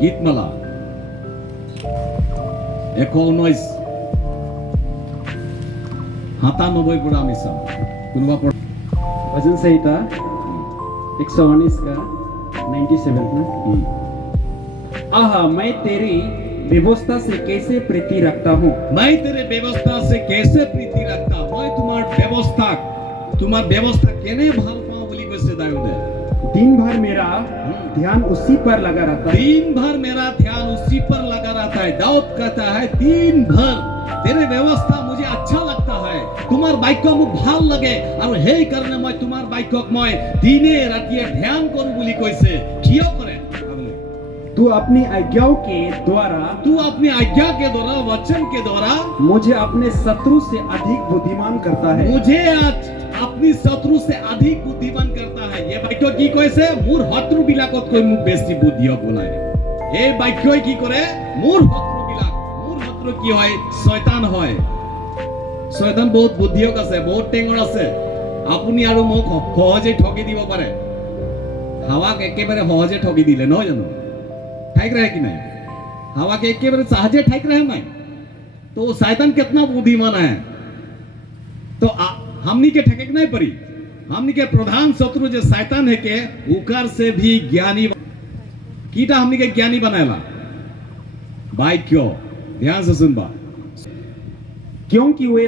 গীতমালা 119 97 পৰা আমি চাম কোনোবা भजन संहिता 119 का 97 ना। आहा, मैं तेरी व्यवस्था से कैसे प्रीति रखता हूँ। मैं तेरे व्यवस्था से कैसे प्रीति रखता मैं तुम्हार व्यवस्था केने ভাল পাওঁ বুলি কৈছে দাউদে। दिन भर मेरा ध्यान उसी पर लगा रहता है। दिन भर मेरा ध्यान उसी पर लगा रहता है। दाऊद कहता है दिन भर तेरे व्यवस्था मुझे अच्छा लगता है, तुम्हार वाक्य মোক ভাল লাগে আৰু সেই কাৰণে মই তোমাৰ বাক্যক মই দিনে ৰাতিয়ে ধ্যান কৰো বুলি কৈছে। কিয় কৰে? तू अपनी आज्ञाओं के द्वारा वचन के द्वारा मुझे अपने शत्रु से अधिक बुद्धिमान करता है। मुझे आज अपनी शत्रु से अधिक बुद्धिमान करता है। ये वाक्य की কৈছে মোৰ শত্ৰু বিলাকতকৈ মোক বেছি বুদ্ধিয়ক বনায়। এই বাক্যই কি কৰে? মোৰ শত্ৰু কি হয়? শয়তান হয়। শয়তান বহুত বুদ্ধিয়ক আছে, বহুত টেঙৰ আছে। আপুনি আৰু মোক সহজে ঠকি দিব পাৰে। হাৱাক একেবাৰে সহজে ঠকি দিলে নহয় জানো? ठाक रहे कि नहीं? हवा के एक बार सहजे ठाक रहे नहीं तो शैतान कितना बुद्धिमान है। तो हमनी के ठके नहीं पड़ी। हमनी के प्रधान शत्रु जो शैतान है के उकर से भी ज्ञानी कीटा हमनी के ज्ञानी बनाएला। वाक्य ध्यान से सुनबा, क्योंकि वे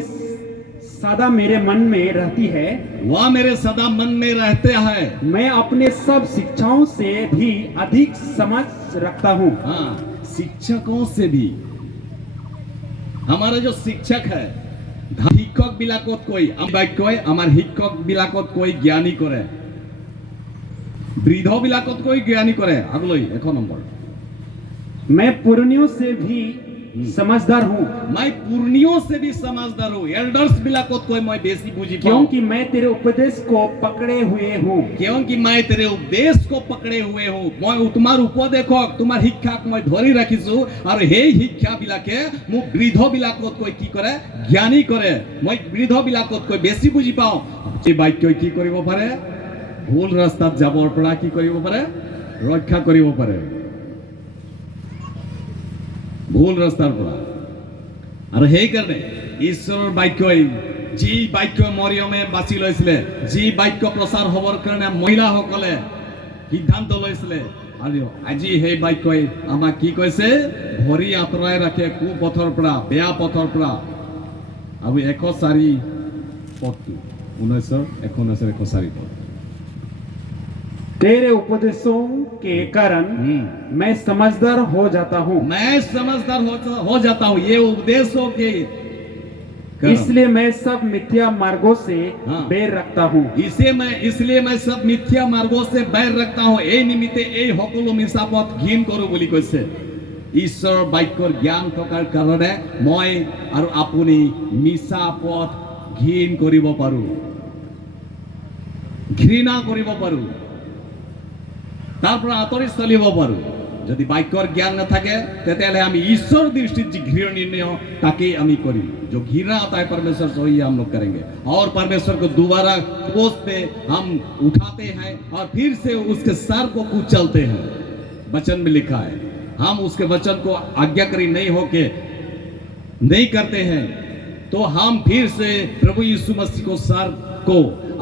सदा मेरे मन में रहती है। वह मेरे सदा मन में रहते हैं। मैं अपने सब शिक्षाओं से भी अधिक समझ रखता हूँ। हाँ, शिक्षकों से भी। हमारा जो शिक्षक है शिक्षक বিলাকত কৈ বাক্যই আমাৰ শিক্ষক বিলাকত কৈ জ্ঞানী কৰে, বৃদ্ধ বিলাকত কৈ জ্ঞানী কৰে। আগলৈ 1 নম্বৰ, मैं पुरनियों से भी समझदार हूँ। मैं पुरनियों से भी समझदार हूँ। एल्डर्स বিলাকত কৈ মই বেছি বুজি পাওঁ। क्योंकि मैं तेरे उपदेश को पकड़े हुए हूँ। क्योंकि मैं तेरे उपदेश को पकड़े हुए हूँ। মই তোমাৰ উপদেশক তোমাৰ শিক্ষাক মই ধৰি ৰাখিছো আৰু সেই শিক্ষা বিলাকে মোক বৃদ্ধ বিলাকত কৈ কি কৰে? জ্ঞানী কৰে। মই বৃদ্ধ বিলাকত কৈ বেছি বুজি পাওঁ। এই বাক্যই কি কৰিব পাৰে? ভুল ৰাস্তাত যাবৰ পৰা কি কৰিব পাৰে? ৰক্ষা কৰিব পাৰে। ভুল ৰাস্তাৰ পৰা। আৰু সেই কাৰণে ঈশ্বৰৰ বাক্যই যি বাক্য মৰিয়মে বাছি লৈছিলে, যি বাক্য প্ৰচাৰ হ'বৰ কাৰণে মহিলাসকলে সিদ্ধান্ত লৈছিলে, আৰু আজি সেই বাক্যই আমাক কি কৈছে? ভৰি আঁতৰাই ৰাখে কুপথৰ পৰা, বেয়া পথৰ পৰা। আৰু 104 পদটো 104 পদ। तेरे उपदेशों के कारण मैं समझदार हो जाता हूँ। मैं समझदार हो जाता हूँ ये उपदेशों के कारण। इसलिए मैं सब मिथ्या मार्गों से बैर रखता हूँ। इसलिए मैं सब मिथ्या मार्गों से बैर रखता हूँ। এই নিমিত্তে এই সকলো মিছা পথ ঘৃণ কৰো বুলি কৈছে। ঈশ্বৰৰ বাক্যৰ জ্ঞান থকাৰ কাৰণে মই আৰু আপুনি মিছা পথ ঘৃণ কৰিব পাৰো, ঘৃণা কৰিব পাৰো, তাৰ পৰা আঁতৰি চলিব পাৰো। যদি বাক্যৰ জ্ঞান নাথাকে তেতিয়াহ'লে আমি ঈশ্বৰ দৃষ্টিত যি ঘৃণনীয় তাকেই আমি কৰিম। जो घृणा आता है परमेश्वर से वही हम लोग करेंगे और परमेश्वर को दोबारा क्रोध पे हम उठाते हैं और फिर से उसके सर को कुचलते हैं। वचन में लिखा है हम उसके वचन को आज्ञाकारी नहीं होके नहीं करते हैं तो हम फिर से प्रभु यीशु मसीह को सर को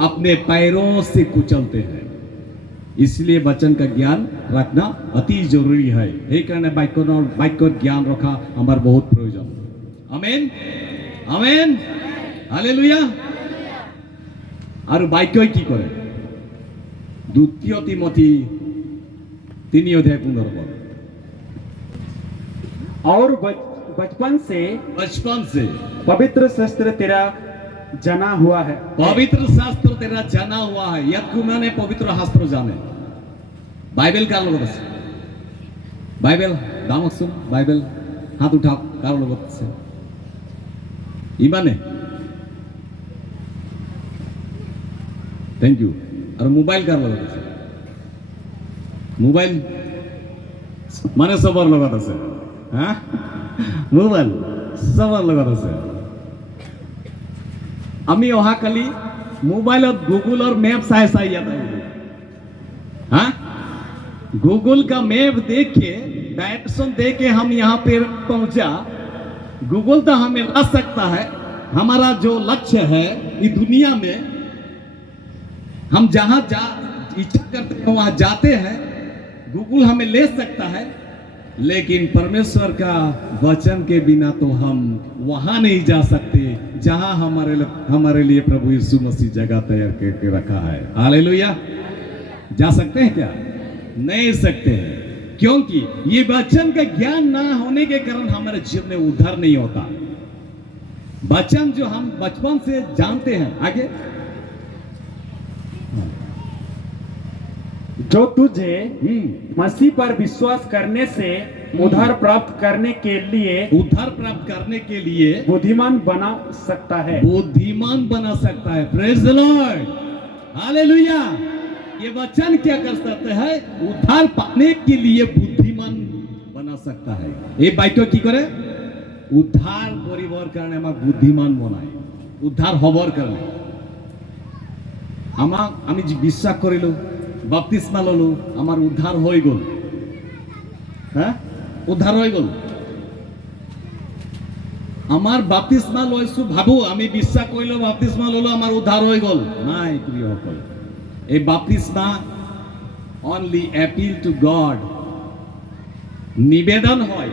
अपने पैरों से कुचलते हैं। इसलिए वचन का ज्ञान रखना अति जरूरी है। এই কাৰণে বাক্যৰ জ্ঞান ৰখা আমাৰ বহুত প্ৰয়োজন। Amen, amen, hallelujah. আৰু বাক্যই কি কৰে? 2 তিমথী 3:15 পদ। और बचपन से पवित्र शास्त्र तेरा जना हुआ है। पवित्र शास्त्र तेरा जना हुआ है। याद माने पवित्र शास्त्र जाने। बाइबल कार লগত আছে? बाइबल দামকচোন। बाइबल हाथ उठाओ कार লগত আছে? ইমানে। Thank you. और मोबाइल कार লগত আছে? मोबाइल মানে সবার লগত আছে। হ্যাঁ, মোবাইল সবার লগত আছে। আমি অহাকালি মোবাইলত গুগলৰ मैप চাই চাই ইয়াত আহিলো। हाँ, गूगल का मैप देख के डायरेक्शन दे के हम यहाँ पे पहुंचा। गूगल तो हमें ला सकता है, हमारा जो लक्ष्य है इस दुनिया में, हम जहां इच्छा करते हैं वहां जाते हैं। गूगल हमें ले सकता है, लेकिन परमेश्वर का वचन के बिना तो हम वहां नहीं जा सकते जहां हमारे लिए प्रभु यीशु मसीह जगह तैयार करके रखा है। हालेलुया। जा सकते हैं क्या? नहीं सकते हैं, क्योंकि ये वचन का ज्ञान ना होने के कारण हमारे जीवन में उद्धार नहीं होता। वचन जो हम बचपन से जानते हैं, आगे जो तुझे मसीह पर विश्वास करने से उद्धार प्राप्त करने के लिए बुद्धिमान बना सकता है। बुद्धिमान बना सकता है। Praise the Lord. हालेलुया। ये वचन क्या कर सकता है? उद्धार पाने के लिए बुद्धिमान बना सकता है। ये बाइक की करे उद्धार परिवार करने में बुद्धिमान बनाए, उद्धार हबर करने আমি বিশ্বাস করিলো, বাপ্তিস্মা ললো, আমার উদ্ধার হয়ে গেল। হ্যাঁ, উদ্ধার হয়ে গেল। আমার বাপ্তিস্মা লইছো, ভাবো আমি বিশ্বাস করিলো, বাপ্তিস্মা ললো, আমার উদ্ধার হয়ে গেল। নাই প্রিয় সকল, এই বাপ্তিস্মা অনলি অ্যাপিল টু গড, নিবেদন হয়।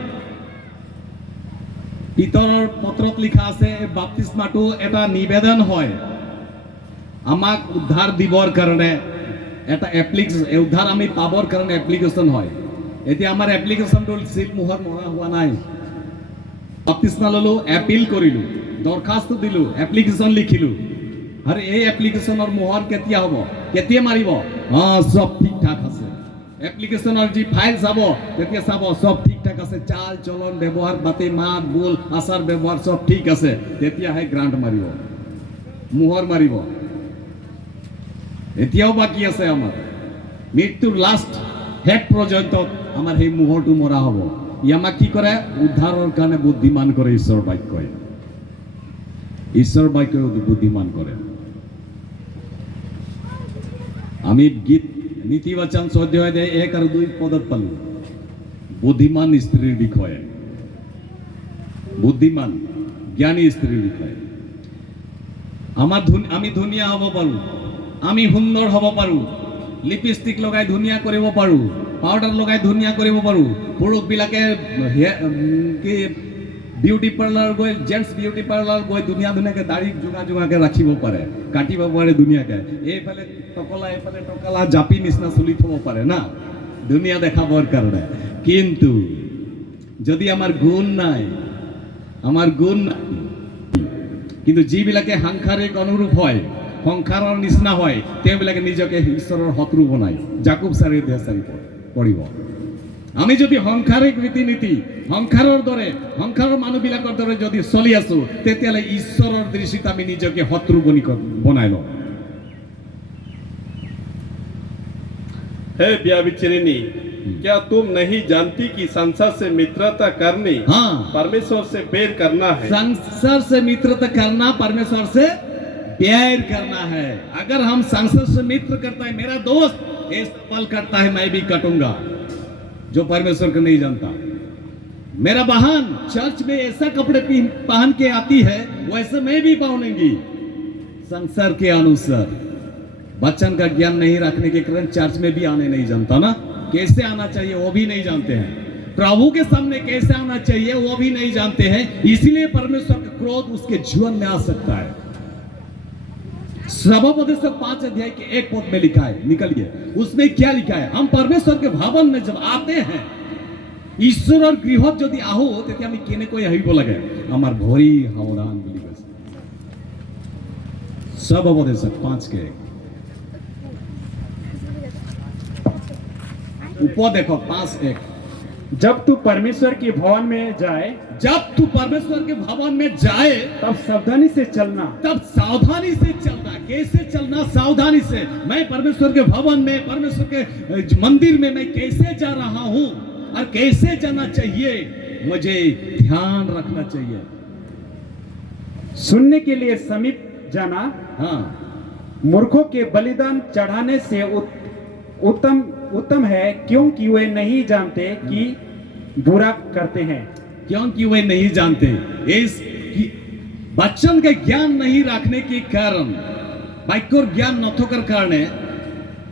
পিতৰৰ পত্ৰত লিখা আছে বাপ্তিস্মাটো এটা নিবেদন হয়, আমাক উদ্ধাৰ দিবৰ কাৰণে এটা উদ্ধাৰ আমি পাবৰ কাৰণে এপ্লিকেশ্যন হয়। এতিয়া আমাৰ এপ্লিকেশ্যনটো চিল মোহৰ মৰা হোৱা নাই। বাপ্তিস্মা ললো, এপিল কৰিলো, দৰখাস্ত দিলো, এপ্লিকেশ্যন লিখিলো। আৰু এই এপ্লিকেশ্যনৰ মোহৰ কেতিয়া হ'ব, কেতিয়া মাৰিব? সব ঠিক ঠাক আছে। এপ্লিকেশ্যনৰ যি ফাইল চাব, তেতিয়া চাব সব ঠিক ঠাক আছে, চাল চলন ব্যৱহাৰ পাতি মাত বোল আচাৰ ব্যৱহাৰ সব ঠিক আছে, তেতিয়াহে গ্ৰাণ্ট মাৰিব, মোহৰ মাৰিব। এতিয়াও বাকী আছে আমাৰ, মৃত্যুৰ লাষ্ট হেড পৰ্যন্ত আমাৰ সেই মোহৰটো মৰা হ'ব। ই আমাক কি কৰে? উদ্ধাৰৰ কাৰণে বুদ্ধিমান কৰে ঈশ্বৰ বাক্যই। ঈশ্বৰ বাক্যই বুদ্ধিমান কৰে। আমি গীত নীতি বচন 14 1 আৰু 2 পদত পালো বুদ্ধিমান স্ত্ৰীৰ বিষয়ে, বুদ্ধিমান জ্ঞানী স্ত্ৰীৰ বিষয়ে। আমি ধুনীয়া হ'ব পাৰো, আমি সুন্দৰ হ'ব পাৰো, লিপষ্টিক লগাই ধুনীয়া কৰিব পাৰো, পাউডাৰ লগাই ধুনীয়া কৰিব পাৰো। পুৰুষবিলাকে কি বিউটি পাৰ্লাৰ গৈ, জেন্টছ বিউটি পাৰ্লাৰ গৈ ধুনীয়াকৈ দাড়ি জোঙাকে ৰাখিব পাৰে, কাটিব পাৰে ধুনীয়াকৈ। এইফালে টকলা এইফালে টকলা জাপি নিচিনা চুলি থব পাৰে না, ধুনীয়া দেখাবৰ কাৰণে। কিন্তু যদি আমাৰ গুণ নাই, কিন্তু যিবিলাকে সাংসাৰিক অনুৰূপ হয়, সংসাৰৰ নিচিনা হয়, তেওঁবিলাকে নিজকে ঈশ্বৰৰ শত্ৰু বনায়। জাকুব 4:4 পঢ়িব। আমি যদি সংসাৰিক ৰীতি নীতি, সংসাৰৰ মানুহবিলাকৰ দৰে যদি চলি আছো, তেতিয়াহ'লে ঈশ্বৰৰ দৃষ্টিত আমি নিজকে শত্ৰু বনাই লওঁ। हे व्यभिचारिणी, क्या तुम नहीं जानती कि संसार से मित्रता करनी परमेश्वर से बैर करना है? संसार से मित्रता करना परमेश्वर से प्यार करना है। अगर हम संसार से मित्र करता है, मेरा दोस्त इस पल करता है, मैं भी कटूंगा, जो परमेश्वर को नहीं जानता। मेरा बहन चर्च में ऐसा कपड़े पहन के आती है, वैसे मैं भी पहनूंगी संसार के अनुसार। बच्चन का ज्ञान नहीं रखने के कारण चर्च में भी आने नहीं जानता ना, कैसे आना चाहिए वो भी नहीं जानते हैं, प्रभु के सामने कैसे आना चाहिए वो भी नहीं जानते हैं। इसीलिए परमेश्वर का क्रोध उसके जीवन में आ सकता है। सभापदेशक 5 के 1 पद में लिखा है, निकलिए, उसमें क्या लिखा है? हम परमेश्वर के भवन में जब आते हैं, ঈশ্বৰৰ গৃহত যদি আহো, তেতিয়া আমি কেনেকৈ আহিব লাগে? আমাৰ ভৰি সাৱধান বুলি কৈছে সভাপদেশক 5 के 1। ऊपर देखो 5:1। जब तू परमेश्वर के भवन में जाए, तब सावधानी से चलना। कैसे चलना? सावधानी से। मैं परमेश्वर के भवन में, परमेश्वर के मंदिर में मैं कैसे जा रहा हूं और कैसे जाना चाहिए, मुझे ध्यान रखना चाहिए। सुनने के लिए समीप जाना मूर्खों के बलिदान चढ़ाने से उत्तम है, क्योंकि वे नहीं जानते कि बुरा करते हैं, क्योंकि वे नहीं जानते। इस वचन के ज्ञान नहीं रखने के कारण, বাক্যৰ জ্ঞান নথকাৰ কাৰণে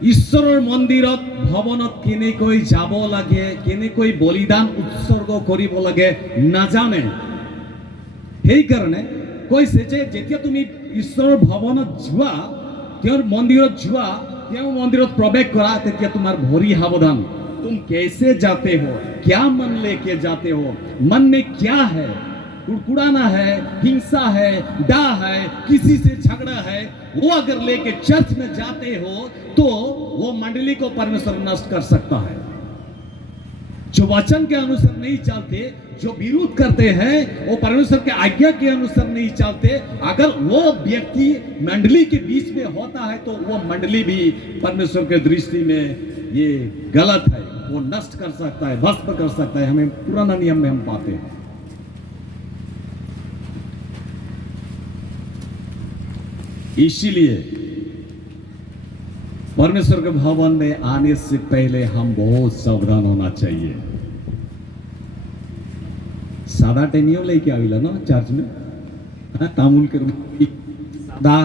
ঈশ্বৰৰ মন্দিৰত ভৱনত কেনেকৈ যাব লাগে, কেনেকৈ বলিদান উৎসৰ্গ কৰিব লাগে নাজানে। সেইকাৰণে কৈছে যে যেতিয়া তুমি ঈশ্বৰৰ ভৱনত যোৱা, তেওঁৰ মন্দিৰত যোৱা, তেওঁৰ মন্দিৰত প্ৰৱেশ কৰা, তেতিয়া তোমাৰ ভৰি সাৱধান। तुम कैसे जाते हो, क्या मन लेके जाते हो, मन में क्या है, कुड़कुड़ाना है, हिंसा है, डा है, किसी से झगड़ा है, वो अगर लेके चर्च में जाते हो तो वो मंडली को परमेश्वर नष्ट कर सकता है। जो वचन के अनुसार नहीं चलते, जो विरोध करते हैं, वो परमेश्वर के आज्ञा के अनुसार नहीं चलते, अगर वो व्यक्ति मंडली के बीच में होता है तो वो मंडली भी परमेश्वर के दृष्टि में ये गलत है, वो नष्ट कर सकता है, भस्म कर सकता है। हमें पुराना नियम में हम पाते हैं। इसीलिए परमेश्वर के भवन में आने से पहले हम बहुत सावधान होना चाहिए। सादा टेनियो लेके आविला ना चर्च में, तामुल के सादा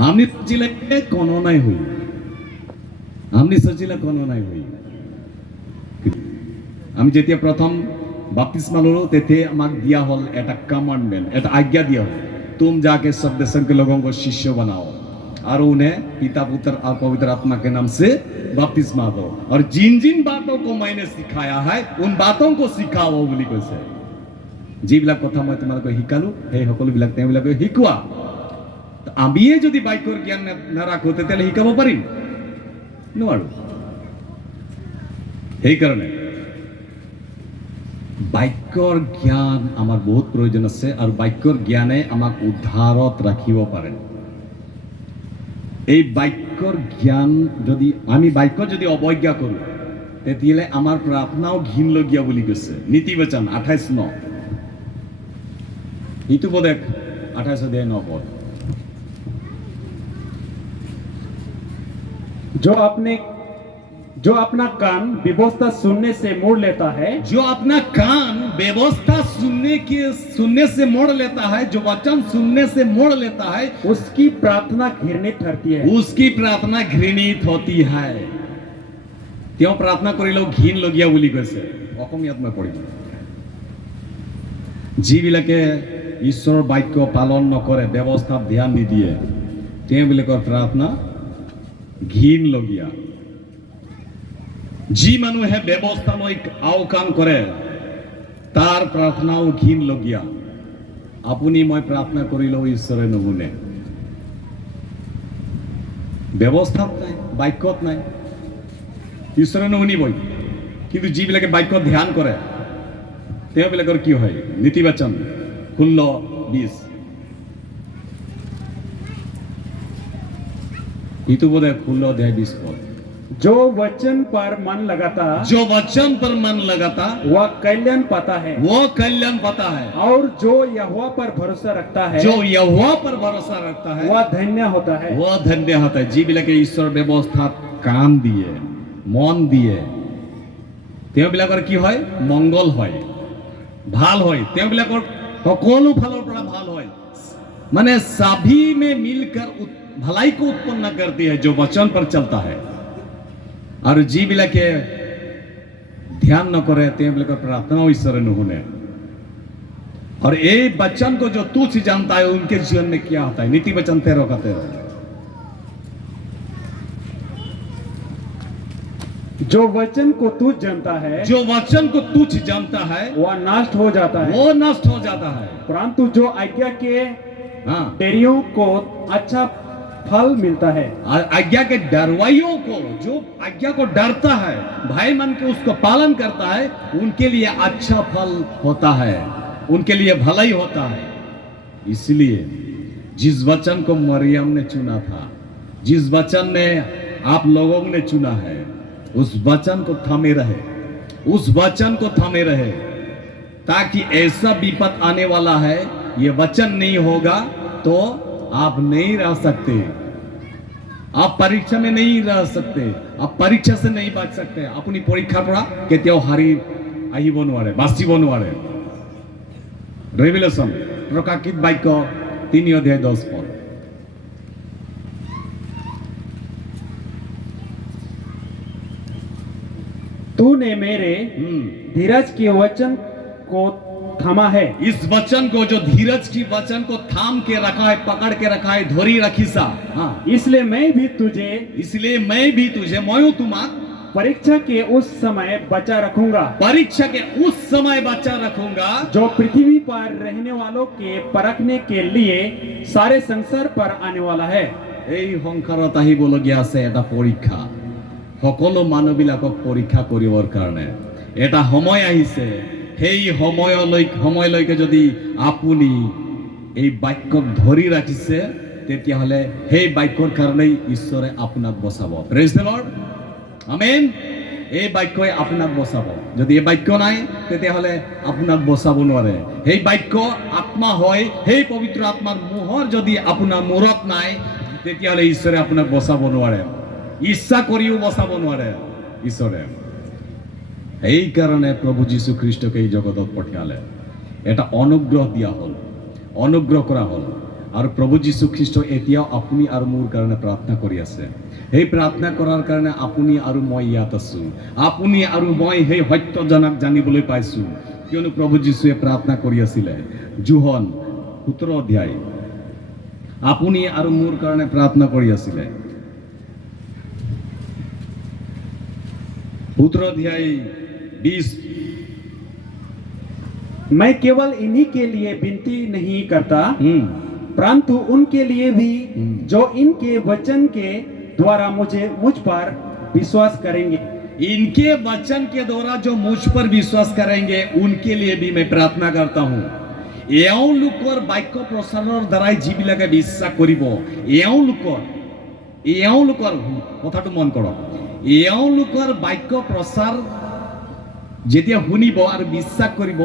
हमने सोचिले कोनो नहीं हुई, हमने सोचिले कोनो नहीं हुई। আমি যেতিয়া প্ৰথম বাপ্তিস্মা ললো तेथे আমাক दिया हल एटा कमांडमेंट, एटा आज्ञा दिया हल, तुम जाके सब देशों के लोगों को शिष्य बनाओ और उन्हें पिता पुत्र और पवित्र आत्मा के नाम से बपतिस्मा दो, और जिन जिन बातों को मैंने सिखाया है उन बातों को सिखाओ বুলি কৈছে। যিবিলাক কথা মই তোমালোকক শিকালো সেই সকলোবিলাক তেওঁবিলাকে শিকোৱা। আমিয়ে যদি বাক্যৰ জ্ঞান নাৰাখো তেতিয়াহ'লে শিকাব পাৰিম? নোৱাৰো। সেইকাৰণে বাক্যৰ জ্ঞান আমাৰ বহুত প্ৰয়োজন আছে, আৰু বাক্যৰ জ্ঞানে আমাক উদ্ধাৰত ৰাখিব পাৰে। এই বাক্যৰ জ্ঞান যদি আমি বাক্য যদি অৱজ্ঞা কৰোঁ তেতিয়াহ'লে আমাৰ প্ৰাৰ্থনাও ঘিনলগীয়া বুলি কৈছে। নীতিবচন 28:9, ইটো পদেশ 28:9। जो अपना कान व्यवस्था सुनने से मोड़ लेता है, जो अपना कान व्यवस्था सुनने से मोड़ लेता है, जो वचन सुनने से मोड़ लेता है, उसकी प्रार्थना घृणित ठहरती है। उसकी प्रार्थना घृणित होती है। त्यों प्रार्थना करिलो घिन लगिया বুলি কৈছে। অসমীয়াত মই পঢ়িম। যিবিলাকে ঈশ্বৰৰ বাক্য পালন নকৰে, ব্যৱস্থাত ধ্যান নিদিয়ে, তেওঁবিলাকৰ প্ৰাৰ্থনা ঘিন লগিয়া। যি মানুহে ব্যৱস্থালৈ আওকাণ কৰে তাৰ প্ৰাৰ্থনাও ঘিন লগিয়া। আপুনি মই প্ৰাৰ্থনা কৰিলেও ঈশ্বৰে নুশুনে। ব্যৱস্থাত নাই, বাক্যত নাই, ঈশ্বৰে নুশুনিবই। কিন্তু যিবিলাকে বাক্যত ধ্যান কৰে তেওঁবিলাকৰ কি হয়? নীতিবচন 16:20, ইটো বোধ 16:20। जो वचन पर मन लगाता, जो वचन पर मन लगाता वह कल्याण पाता है, वो कल्याण पाता है, और जो यहोवा पर भरोसा रखता है, जो यहोवा पर भरोसा रखता है, वह धन्य होता है। वो धन्य होता है। যিবিলাকে ঈশ্বৰ ব্যৱস্থাত কাম দিয়ে, মন দিয়ে, তেওঁবিলাকৰ কি হয়? মংগল হয়, ভাল হয়, তেওঁবিলাকৰ সকলো ফালৰ পৰা ভাল হয়। মানে सभी में मिलकर भलाई को उत्पन्न करती है जो वचन पर चलता है। और যিবিলাকে ध्यान न करे তেওঁবিলাকৰ प्रार्थना ईश्वर नुশুনে। और ये वचन को जो तुच्छ जानता है उनके जीवन में क्या होता है? नीतिवचन 13:13, जो वचन को तुच्छ जानता है, जो वचन को तुच्छ जानता है वह नष्ट हो जाता है, वो नष्ट हो जाता है। परंतु जो आज्ञा के हाँ, डेरियों को अच्छा फल मिलता है। आज्ञा के डरवाइयों को, जो आज्ञा को डरता है, भाई मन के उसको पालन करता है, उनके लिए अच्छा फल होता है, उनके लिए भलाई होता है। इसलिए जिस वचन को मरियम ने चुना था, जिस वचन ने आप लोगों ने चुना है, उस वचन को थामे रहे, उस वचन को थामे रहे, ताकि ऐसा विपद आने वाला है, ये वचन नहीं होगा तो आप नहीं रह सकते। आप परीक्षा में नहीं रह सकते, आप परीक्षा से नहीं बच सकते। अपनी परीक्षार পৰা কেতিয়াও হাৰি আহিব নোৱাৰে, বাচিব নোৱাৰে। রেভিলেশন প্রকাশিত বাক্য 3 অধ্যায় 10 পদ। तूने मेरे धीरज के वचन को थामा है। इस वचन को, जो धीरज की वचन को थाम के रखा है, पकड़ के रखा है, धोरी रखी सा। हाँ, इसलिए मैं भी तुझे मैं तुम्हारा परीक्षा के उस समय बचा रखूंगा, परीक्षा के उस समय बचा रखूंगा, जो पृथ्वी पर रहने वालों के परखने के लिए सारे संसार पर आने वाला है। এই সংসাৰত আহিবলগীয়া আছে এটা পৰীক্ষা, সকলো মানুহবিলাকক পৰীক্ষা কৰিবৰ কাৰণে এটা সময় আহিছে। সেই সময়লৈকে যদি আপুনি এই বাক্যক ধৰি ৰাখিছে, তেতিয়াহ'লে সেই বাক্যৰ কাৰণেই ঈশ্বৰে আপোনাক বচাব। Praise the lord, amen. এই বাক্যই আপোনাক বচাব। যদি এই বাক্য নাই, তেতিয়াহ'লে আপোনাক বচাব নোৱাৰে। সেই বাক্য আত্মা হয়, সেই পবিত্ৰ আত্মাৰ মোহৰ যদি আপোনাৰ মূৰত নাই, তেতিয়াহ'লে ঈশ্বৰে আপোনাক বচাব নোৱাৰে। ইচ্ছা কৰিও বচাব নোৱাৰে ঈশ্বৰে। এই কাৰণে প্ৰভু যীশু খ্ৰীষ্টকে এই জগতত পঠিয়ালে। এটা অনুগ্ৰহ দিয়া হ'ল, অনুগ্ৰহ কৰা হ'ল। আৰু প্ৰভু যীশু খ্ৰীষ্ট এতিয়াও আপুনি আৰু মোৰ কাৰণে প্ৰাৰ্থনা কৰি আছে। সেই প্ৰাৰ্থনা কৰাৰ কাৰণে আপুনি আৰু মই ইয়াত আছো। আপুনি আৰু মই সেই সত্যজনক জানিবলৈ পাইছো, কিয়নো প্ৰভু যীশুৱে প্ৰাৰ্থনা কৰি আছিলে। যোহন 17 অধ্যায় আপুনি আৰু মোৰ কাৰণে প্ৰাৰ্থনা কৰি আছিলে। 17 অধ্যায় 20। मैं केवल इन्हीं के लिए विनती नहीं करता, परंतु उनके लिए भी जो इनके वचन के द्वारा मुझ पर विश्वास करेंगे। इनके वचन के द्वारा जो मुझ पर विश्वास करेंगे, उनके लिए भी मैं प्रार्थना करता हूँ। এওঁলোকৰ বাক্য প্ৰচাৰৰ দ্বাৰাই যিবিলাকে বিশ্বাস কৰিব, এওঁলোকৰ কথাটো মন কৰক, এওঁলোকৰ বাক্য প্ৰচাৰ যেতিয়া শুনিব আৰু বিশ্বাস কৰিব,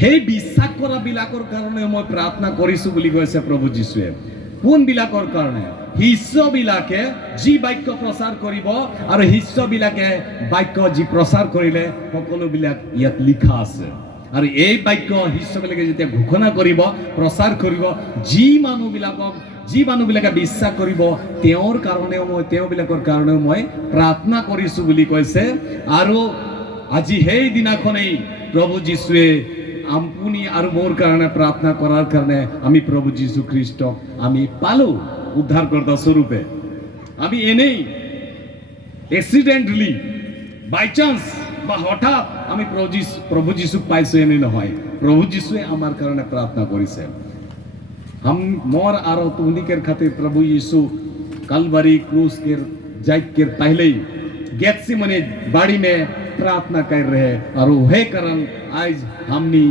সেই বিশ্বাস কৰা বিলাকৰ কাৰণে মই প্ৰাৰ্থনা কৰিছো বুলি কৈছে প্ৰভু যীশুৱে। কোনবিলাকৰ কাৰণে? শিষ্যবিলাকে যি বাক্য প্ৰচাৰ কৰিব, আৰু শিষ্যবিলাকে বাক্য যি প্ৰচাৰ কৰিলে, সকলোবিলাক ইয়াত লিখা আছে। আৰু এই বাক্য শিষ্যবিলাকে যেতিয়া ঘোষণা কৰিব, প্ৰচাৰ কৰিব, যি মানুহবিলাকে বিশ্বাস কৰিব, তেওঁবিলাকৰ কাৰণেও মই প্ৰাৰ্থনা কৰিছো বুলি কৈছে। আৰু আজি সেই দিনাখনেই প্ৰভু যীশুৱে আপুনি আৰু মোৰ কাৰণে প্ৰাৰ্থনা কৰাৰ কাৰণে আমি প্ৰভু যীশু খ্ৰীষ্টক আমি পালো উদ্ধাৰকৰ্তা স্বৰূপে। আমি এনেই এক্সিডেন্টলি বাই চান্স বা হঠাৎ আমি প্ৰভু যীশুক পাইছো এনে নহয়। প্ৰভু যীশুৱে আমাৰ কাৰণে প্ৰাৰ্থনা কৰিছে। मोर और तुनिकर खातिर प्रभु यीशु कलवरी क्रूस के जाइट के पहले ही गेत्सेमनी बाड़ी में प्रार्थना कर रहे, और वह कारण आज हमनी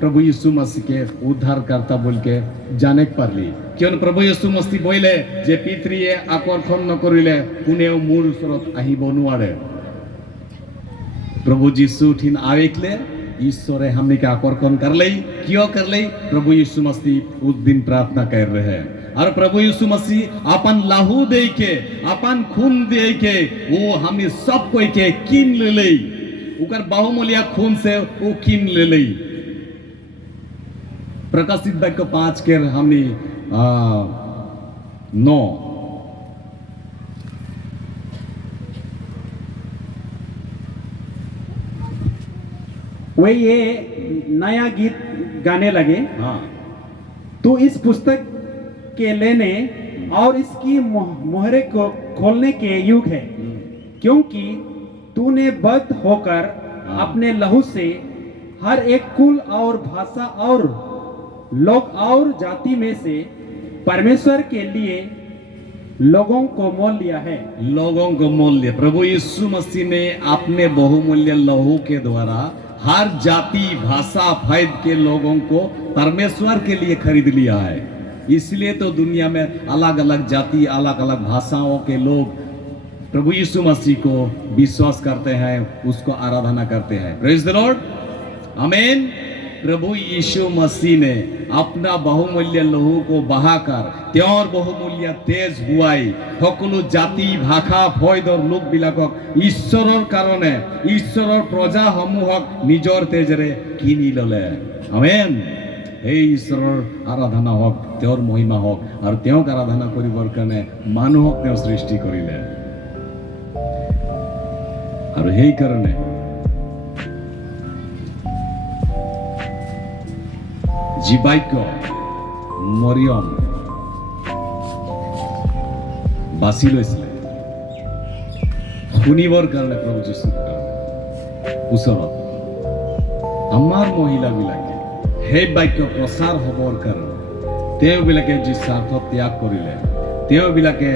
प्रभु यीशु मसीह के उद्धार करता बोल के जाने पर ली। क्यों प्रभु यीशु मसीह बोले जे पितृये आकर्षण न करिले कोनेও मोर ওচৰত আহিব নোৱাৰে। प्रभु यीशु ठिन आवेकले ईश्वरे हमने के आकर्षण कर ले। क्यों कर ले? प्रभु यीशु मसीह उस दिन प्रार्थना कर रहे हैं, और प्रभु यीशु मसीह अपन लहू दे के, अपन खून दे के वो हमें सब कोई के कीन ले ले, उकर बहुमूल्य खून से वो कीन ले ले। प्रकाशित वाक्य 5 के हमने 9 वे ये नया गीत गाने लगे। हाँ, तो इस पुस्तक के लेने और इसकी मोहरे को खोलने के युग है, क्योंकि तूने बद्ध होकर अपने लहू से हर एक कुल और भाषा और लोग और जाति में से परमेश्वर के लिए लोगों को मोल लिया है। लोगों को मोल लिया। प्रभु यीशु मसीह ने अपने बहुमूल्य लहू के द्वारा हर जाति, भाषा, भेद के लोगों को परमेश्वर के लिए खरीद लिया है। इसलिए तो दुनिया में अलग अलग जाति, अलग अलग भाषाओं के लोग प्रभु यीशु मसीह को विश्वास करते हैं, उसको आराधना करते हैं। प्रेज द लॉर्ड, आमीन। प्रभु यीशु मसीह ने अपना बहुमूल्य लहू को बहाकर তেওঁৰ बहुमूल्य तेज हुआई সকলো জাতি ভাষা ভয়দৰ লোকবিলাকক ঈশ্বৰৰ কাৰণে ঈশ্বৰৰ প্ৰজাসমূহক নিজৰ তেজেৰে কিনি ললে আমেন এই ঈশ্বৰৰ আৰাধনা হওক তেওঁৰ মহিমা হওক আৰু তেওঁক আৰাধনা কৰিবৰ কাৰণে মানুহক তেওঁ সৃষ্টি কৰিলে আৰু সেই কাৰণে যি বাক্য মৰিয়ম বাছি লৈছিলে শুনিবৰ কাৰণে প্ৰভু যীশুৰ কাৰণে ওচৰত আমাৰ মহিলাবিলাকে সেই বাক্য প্ৰচাৰ হ'বৰ কাৰণে তেওঁবিলাকে যি স্বাৰ্থ ত্যাগ কৰিলে তেওঁবিলাকে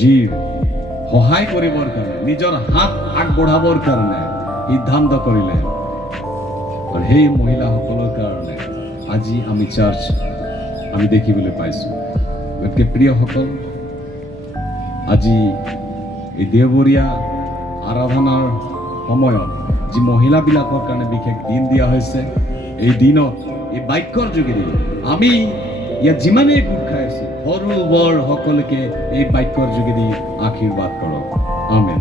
যি সহায় কৰিবৰ কাৰণে নিজৰ হাত আগবঢ়াবৰ কাৰণে সিদ্ধান্ত কৰিলে আৰু সেই মহিলাসকলৰ কাৰণে আজি আমি চাৰ্চ আমি দেখিবলৈ পাইছোঁ গতিকে প্ৰিয়সকল আজি এই দেওবৰীয়া আৰাধনাৰ সময়ত যি মহিলাবিলাকৰ কাৰণে বিশেষ দিন দিয়া হৈছে এই দিনত এই বাক্যৰ যোগেদি আমি ইয়াত যিমানেই গোট খাই আছোঁ সৰু বৰ সকলোকে এই বাক্যৰ যোগেদি আশীৰ্বাদ কৰক আমেন